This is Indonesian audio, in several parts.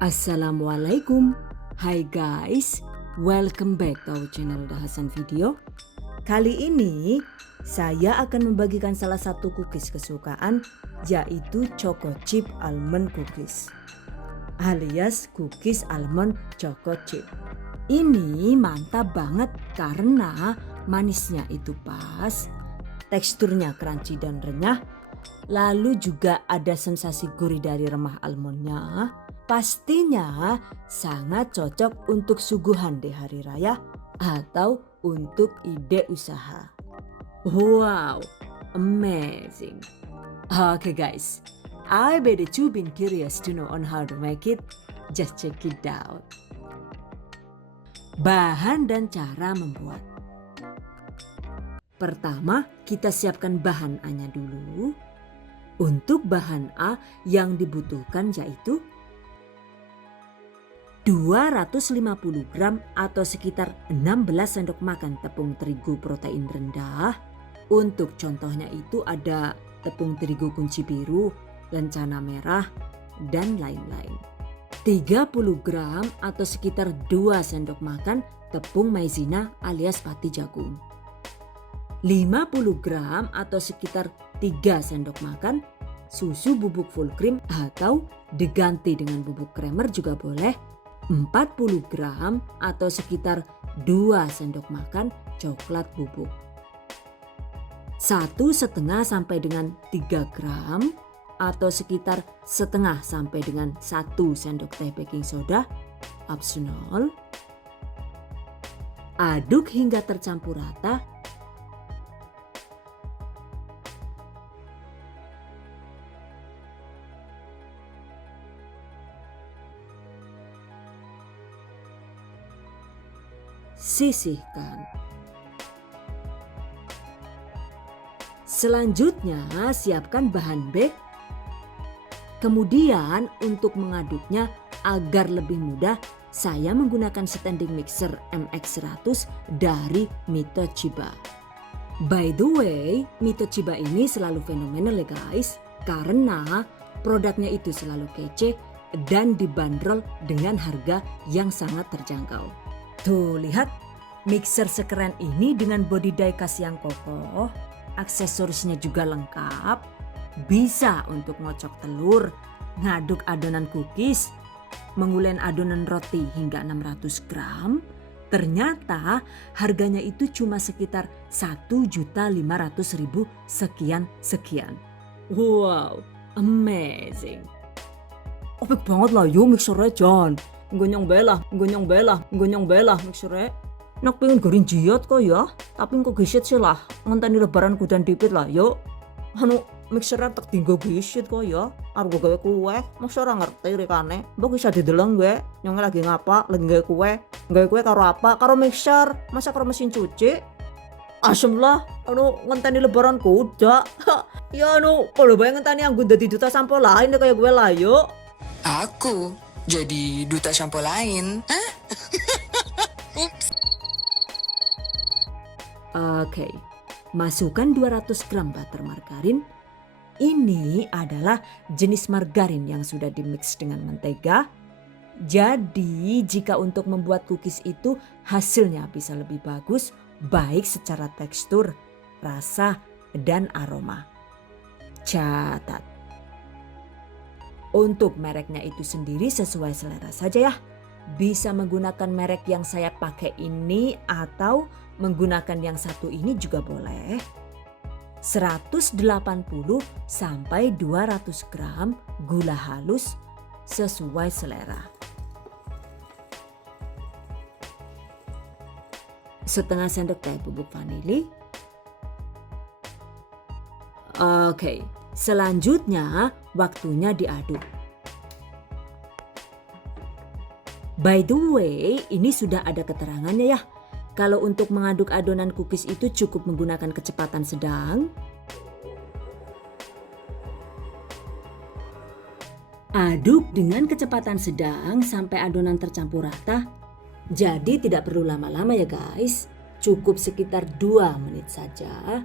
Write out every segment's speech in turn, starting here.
Assalamualaikum. Hai guys, welcome back to our channel Dahasan Video. Kali ini saya akan membagikan salah satu cookies kesukaan, yaitu Choco Chip Almond Cookies alias cookies almond choco chip. Ini mantap banget karena manisnya itu pas, teksturnya crunchy dan renyah, lalu juga ada sensasi gurih dari remah almondnya. Pastinya sangat cocok untuk suguhan di hari raya atau untuk ide usaha. Wow, amazing. Okay guys, I bet that you've been curious to know on how to make it. Just check it out. Bahan dan cara membuat. Pertama, kita siapkan bahan A-nya dulu. Untuk bahan A yang dibutuhkan yaitu 250 gram atau sekitar 16 sendok makan tepung terigu protein rendah. Untuk contohnya itu ada tepung terigu kunci biru, lencana merah, dan lain-lain. 30 gram atau sekitar 2 sendok makan tepung maizena alias pati jagung. 50 gram atau sekitar 3 sendok makan susu bubuk full cream atau diganti dengan bubuk kremer juga boleh. 40 gram atau sekitar 2 sendok makan coklat bubuk. 1,5 sampai dengan 3 gram atau sekitar setengah sampai dengan 1 sendok teh baking soda, optional. Aduk hingga tercampur rata. Sisihkan. Selanjutnya siapkan bahan bake. Kemudian untuk mengaduknya agar lebih mudah, saya menggunakan standing mixer MX100 dari Mitochiba. By the way, Mitochiba ini selalu fenomenal ya guys, karena produknya itu selalu kece dan dibanderol dengan harga yang sangat terjangkau. Tuh lihat, mixer sekeren ini dengan body die-cast yang kokoh, aksesorisnya juga lengkap, bisa untuk ngocok telur, ngaduk adonan cookies, mengulen adonan roti hingga 600 gram. Ternyata harganya itu cuma sekitar 1.500.000 sekian. Wow, amazing. Opik banget lah yo mixernya John. Gonyong belah mixernya. Nak pengen goreng jiot kok ya, tapi kok gisit sih lah. Ngenteni lebaran kudan dipit lah yuk. Anu mixernya tak tinggal gisit kok ya. Argo gawe kue, masa ora ngerti rekane. Mbok bisa dideleng gue, nyonge lagi ngapa, lagi gawe kue. Gawe kue karo apa? Karo mixer, masa karo mesin cuci? Asem lah, anu ngenteni lebaran kuda. Ya anu, kalau bayang ngenteni anggun dadi duta sampo lain kayak gue lah yuk. Aku jadi duta sampo lain. Hah? Oke, masukkan 200 gram butter margarin. Ini adalah jenis margarin yang sudah dimix dengan mentega. Jadi jika untuk membuat cookies itu hasilnya bisa lebih bagus, baik secara tekstur, rasa, dan aroma. Catat. Untuk mereknya itu sendiri sesuai selera saja ya. Bisa menggunakan merek yang saya pakai ini atau menggunakan yang satu ini juga boleh. 180 sampai 200 gram gula halus sesuai selera. Setengah sendok teh bubuk vanili. Oke, selanjutnya waktunya diaduk. By the way, ini sudah ada keterangannya ya. Kalau untuk mengaduk adonan cookies itu cukup menggunakan kecepatan sedang. Aduk dengan kecepatan sedang sampai adonan tercampur rata. Jadi tidak perlu lama-lama ya guys. Cukup sekitar 2 menit saja.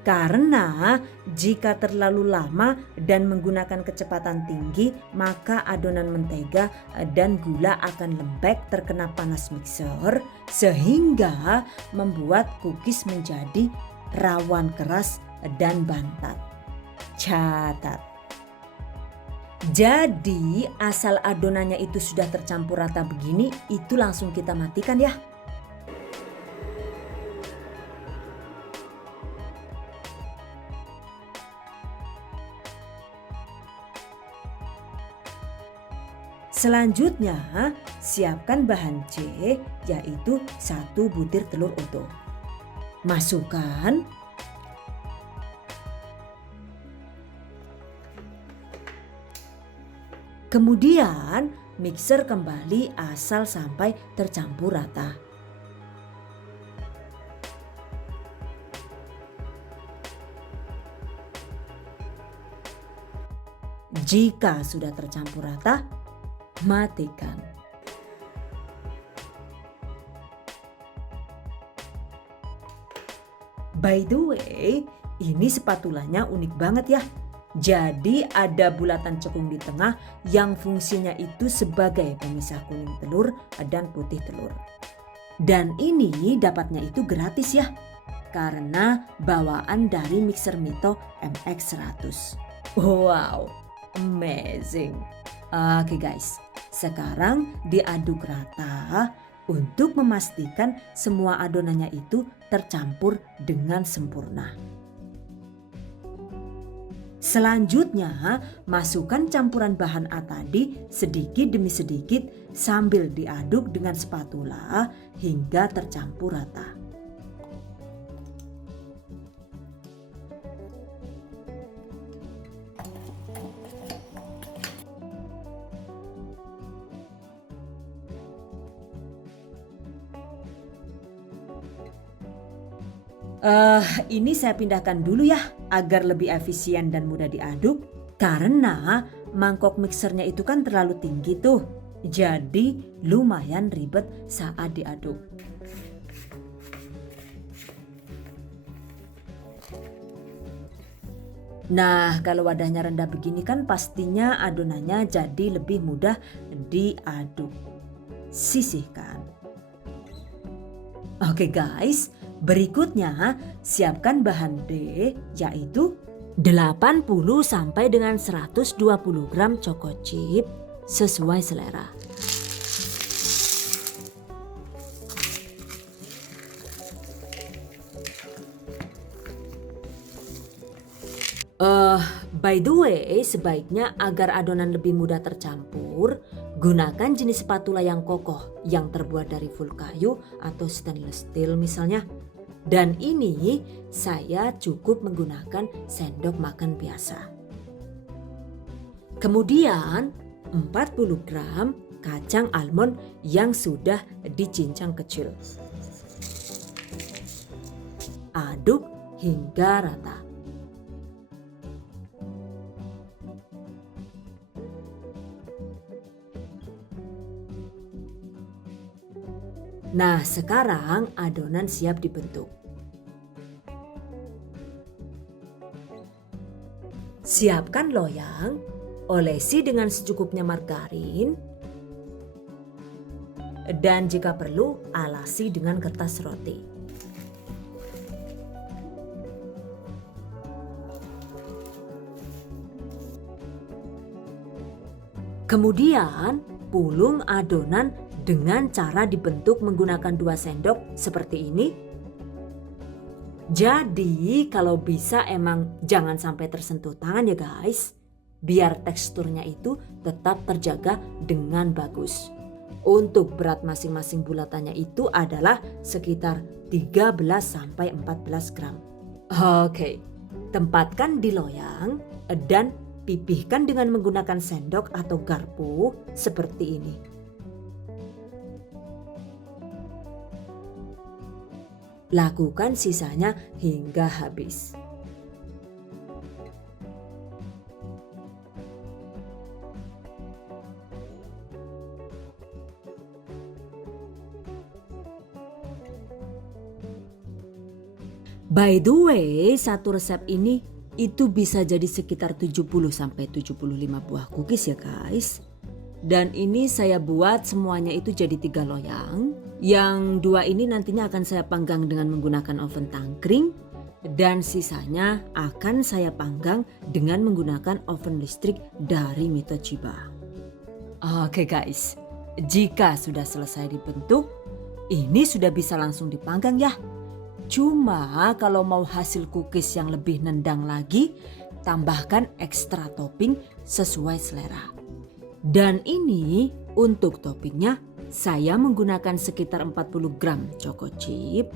Karena jika terlalu lama dan menggunakan kecepatan tinggi, maka adonan mentega dan gula akan lembek terkena panas mixer sehingga membuat cookies menjadi rawan keras dan bantat. Catat. Jadi asal adonannya itu sudah tercampur rata begini, itu langsung kita matikan ya. Selanjutnya, siapkan bahan C, yaitu 1 butir telur utuh. Masukkan. Kemudian, mixer kembali asal sampai tercampur rata. Jika sudah tercampur rata, matikan. By the way, ini spatulanya unik banget ya. Jadi ada bulatan cekung di tengah yang fungsinya itu sebagai pemisah kuning telur dan putih telur. Dan ini dapatnya itu gratis ya, karena bawaan dari mixer Mito MX100. Wow, amazing. Oke guys, sekarang diaduk rata untuk memastikan semua adonannya itu tercampur dengan sempurna. Selanjutnya, masukkan campuran bahan A tadi sedikit demi sedikit sambil diaduk dengan spatula hingga tercampur rata. Ini saya pindahkan dulu ya agar lebih efisien dan mudah diaduk. Karena mangkok mixernya itu kan terlalu tinggi tuh. Jadi lumayan ribet saat diaduk. Nah, kalau wadahnya rendah begini kan pastinya adonannya jadi lebih mudah diaduk. Sisihkan. Oke guys. Berikutnya, siapkan bahan D, yaitu 80 sampai dengan 120 gram choco chip sesuai selera. By the way, sebaiknya agar adonan lebih mudah tercampur, gunakan jenis spatula yang kokoh yang terbuat dari full kayu atau stainless steel misalnya. Dan ini saya cukup menggunakan sendok makan biasa. Kemudian 40 gram kacang almond yang sudah dicincang kecil. Aduk hingga rata. Nah, sekarang adonan siap dibentuk. Siapkan loyang, olesi dengan secukupnya margarin, dan jika perlu alasi dengan kertas roti. Kemudian pulung adonan dengan cara dibentuk menggunakan 2 sendok seperti ini. Jadi kalau bisa emang jangan sampai tersentuh tangan ya guys. Biar teksturnya itu tetap terjaga dengan bagus. Untuk berat masing-masing bulatannya itu adalah sekitar 13 sampai 14 gram. Oke, tempatkan di loyang dan pipihkan dengan menggunakan sendok atau garpu seperti ini. Lakukan sisanya hingga habis. By the way, satu resep ini itu bisa jadi sekitar 70-75 buah cookies ya guys. Dan ini saya buat semuanya itu jadi 3 loyang. Yang 2 ini nantinya akan saya panggang dengan menggunakan oven tangkring. Dan sisanya akan saya panggang dengan menggunakan oven listrik dari Mitochiba. Oke guys, jika sudah selesai dibentuk, ini sudah bisa langsung dipanggang ya. Cuma kalau mau hasil cookies yang lebih nendang lagi, tambahkan ekstra topping sesuai selera. Dan ini untuk toppingnya saya menggunakan sekitar 40 gram choco chip,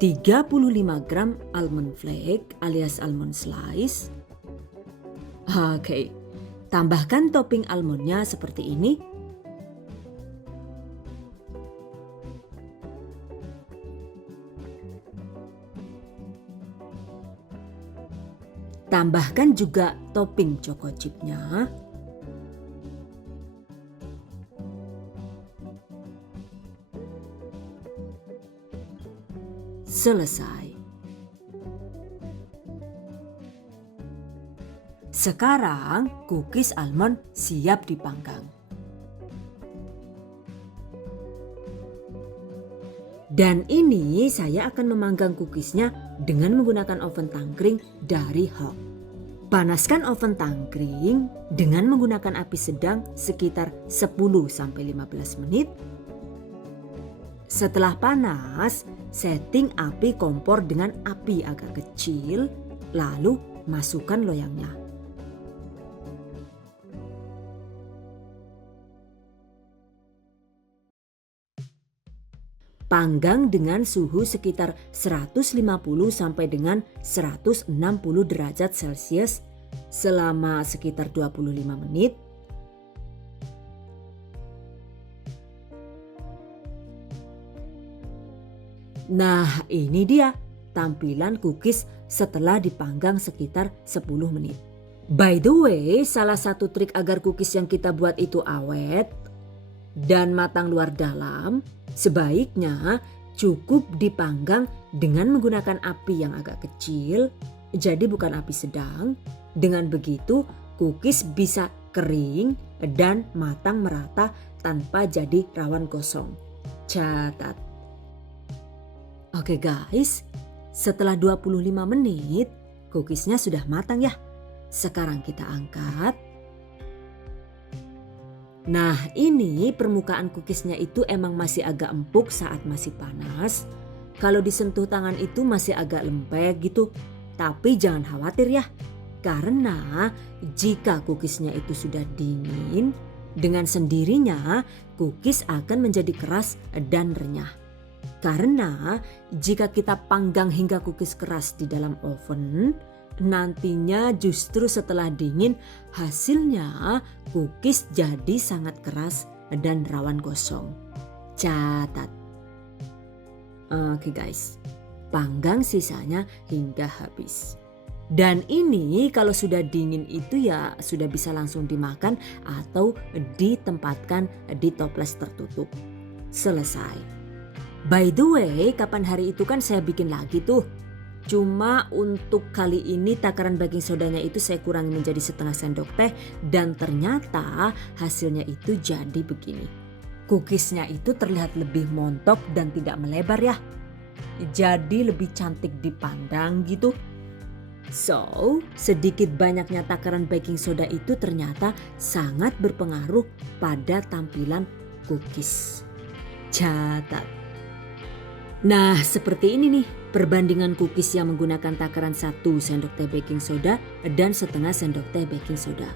35 gram almond flake alias almond slice. Oke, tambahkan topping almondnya seperti ini. Tambahkan juga topping choco chipnya. Selesai. Sekarang cookies almond siap dipanggang. Dan ini saya akan memanggang cookiesnya dengan menggunakan oven tangkring dari Hawk. Panaskan oven tangkring dengan menggunakan api sedang sekitar 10-15 menit. Setelah panas, setting api kompor dengan api agak kecil, lalu masukkan loyangnya. Panggang dengan suhu sekitar 150 sampai dengan 160 derajat Celcius selama sekitar 25 menit. Nah, ini dia tampilan cookies setelah dipanggang sekitar 10 menit. By the way, salah satu trik agar cookies yang kita buat itu awet dan matang luar dalam, sebaiknya cukup dipanggang dengan menggunakan api yang agak kecil, jadi bukan api sedang. Dengan begitu, cookies bisa kering dan matang merata tanpa jadi rawan gosong. Catat. Oke guys, setelah 25 menit cookiesnya sudah matang ya. Sekarang kita angkat. Nah, ini permukaan cookiesnya itu emang masih agak empuk saat masih panas. Kalau disentuh tangan itu masih agak lembek gitu. Tapi jangan khawatir ya. Karena jika cookiesnya itu sudah dingin, dengan sendirinya cookies akan menjadi keras dan renyah. Karena jika kita panggang hingga cookies keras di dalam oven, nantinya justru setelah dingin hasilnya cookies jadi sangat keras dan rawan gosong. Catat. Oke guys, panggang sisanya hingga habis. Dan ini kalau sudah dingin itu ya sudah bisa langsung dimakan atau ditempatkan di toples tertutup. Selesai. By the way, kapan hari itu kan saya bikin lagi tuh. Cuma untuk kali ini takaran baking sodanya itu saya kurangi menjadi setengah sendok teh dan ternyata hasilnya itu jadi begini. Cookiesnya itu terlihat lebih montok dan tidak melebar ya. Jadi lebih cantik dipandang gitu. So, sedikit banyaknya takaran baking soda itu ternyata sangat berpengaruh pada tampilan cookies. Catat. Nah, seperti ini nih perbandingan cookies yang menggunakan takaran 1 sendok teh baking soda dan setengah sendok teh baking soda.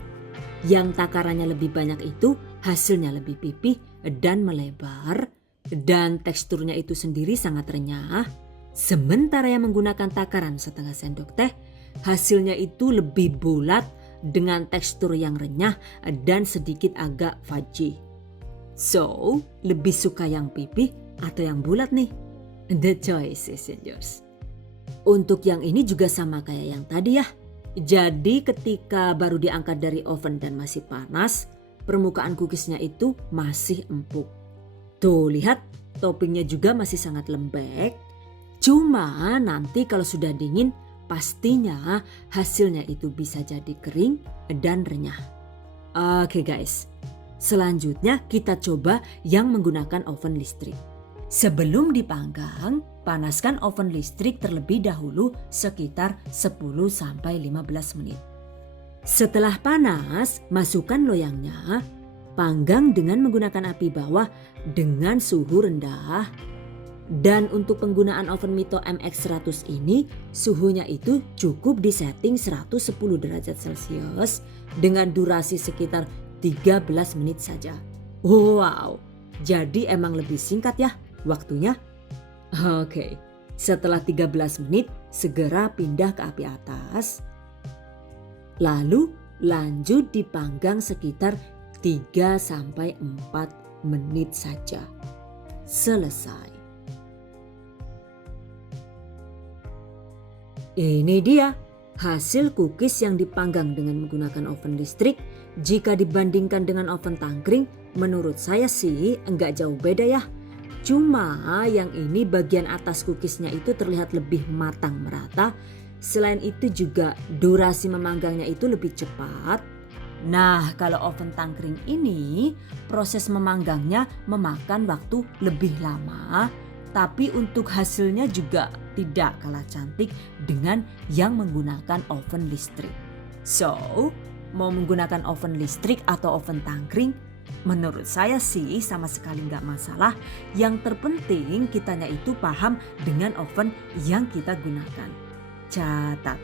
Yang takarannya lebih banyak itu hasilnya lebih pipih dan melebar dan teksturnya itu sendiri sangat renyah. Sementara yang menggunakan takaran setengah sendok teh hasilnya itu lebih bulat dengan tekstur yang renyah dan sedikit agak fudgy. So, lebih suka yang pipih atau yang bulat nih? The choice is yours. Untuk yang ini juga sama kayak yang tadi ya. Jadi ketika baru diangkat dari oven dan masih panas, permukaan cookiesnya itu masih empuk. Tuh lihat, toppingnya juga masih sangat lembek. Cuma nanti kalau sudah dingin, pastinya hasilnya itu bisa jadi kering dan renyah. Oke guys, selanjutnya kita coba yang menggunakan oven listrik. Sebelum dipanggang, panaskan oven listrik terlebih dahulu sekitar 10-15 menit. Setelah panas, masukkan loyangnya, panggang dengan menggunakan api bawah dengan suhu rendah. Dan untuk penggunaan oven Mito MX100 ini, suhunya itu cukup disetting 110 derajat Celcius dengan durasi sekitar 13 menit saja. Wow, jadi emang lebih singkat ya waktunya. Oke, setelah 13 menit segera pindah ke api atas. Lalu lanjut dipanggang sekitar 3-4 menit saja. Selesai. Ini dia hasil cookies yang dipanggang dengan menggunakan oven listrik. Jika dibandingkan dengan oven tangkring, menurut saya sih enggak jauh beda ya. Cuma yang ini bagian atas cookiesnya itu terlihat lebih matang merata. Selain itu juga durasi memanggangnya itu lebih cepat. Nah, kalau oven tangkring ini proses memanggangnya memakan waktu lebih lama. Tapi untuk hasilnya juga tidak kalah cantik dengan yang menggunakan oven listrik. So, mau menggunakan oven listrik atau oven tangkring, menurut saya sih sama sekali nggak masalah. Yang terpenting kitanya itu paham dengan oven yang kita gunakan. Catat.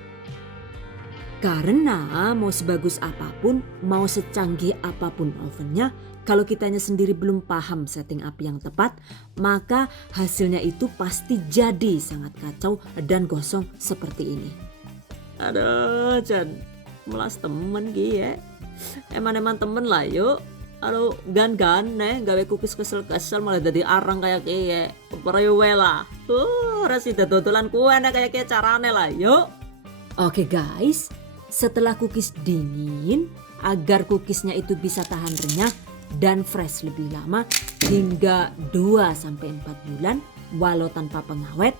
Karena mau sebagus apapun, mau secanggih apapun ovennya, kalau kitanya sendiri belum paham setting api yang tepat, maka hasilnya itu pasti jadi sangat kacau dan gosong seperti ini. Aduh, Jan, melas temen ya. Eman-eman temen lah yuk. Aduh, gan-gan gawe cookies kesel-kesel malah jadi arang kayak kaya. Perayu lah. Rasida dodolan kue kayak kaya carane lah yuk. Oke guys, setelah cookies dingin, agar cookiesnya itu bisa tahan renyah dan fresh lebih lama hingga 2-4 bulan walau tanpa pengawet,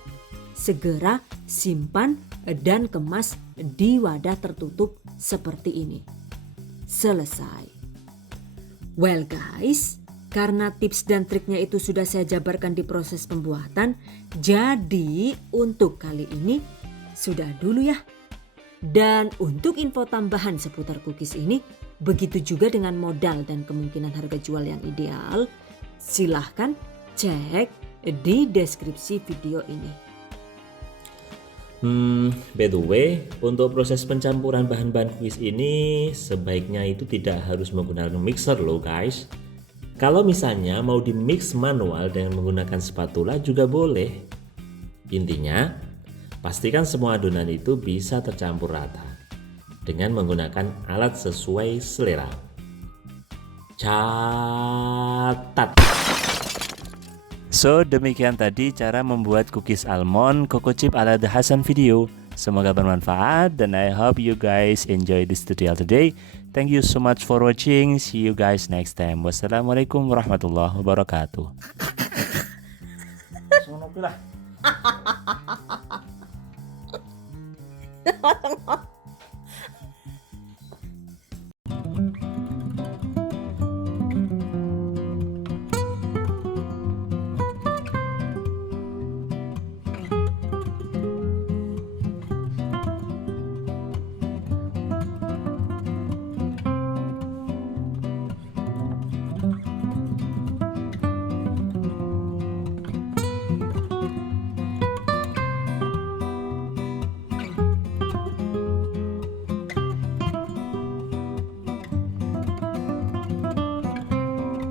segera simpan dan kemas di wadah tertutup seperti ini. Selesai. Well guys, karena tips dan triknya itu sudah saya jabarkan di proses pembuatan, jadi untuk kali ini sudah dulu ya. Dan untuk info tambahan seputar cookies ini, begitu juga dengan modal dan kemungkinan harga jual yang ideal, silahkan cek di deskripsi video ini. By the way, untuk proses pencampuran bahan-bahan cookies ini sebaiknya itu tidak harus menggunakan mixer loh guys. Kalau misalnya mau di mix manual dengan menggunakan spatula juga boleh. Intinya, pastikan semua adonan itu bisa tercampur rata dengan menggunakan alat sesuai selera. Catat. So, demikian tadi cara membuat cookies almond Coco Chip ala The Hasan Video. Semoga bermanfaat dan I hope you guys enjoy this tutorial today. Thank you so much for watching. See you guys next time. Wassalamualaikum warahmatullahi wabarakatuh. Hahaha.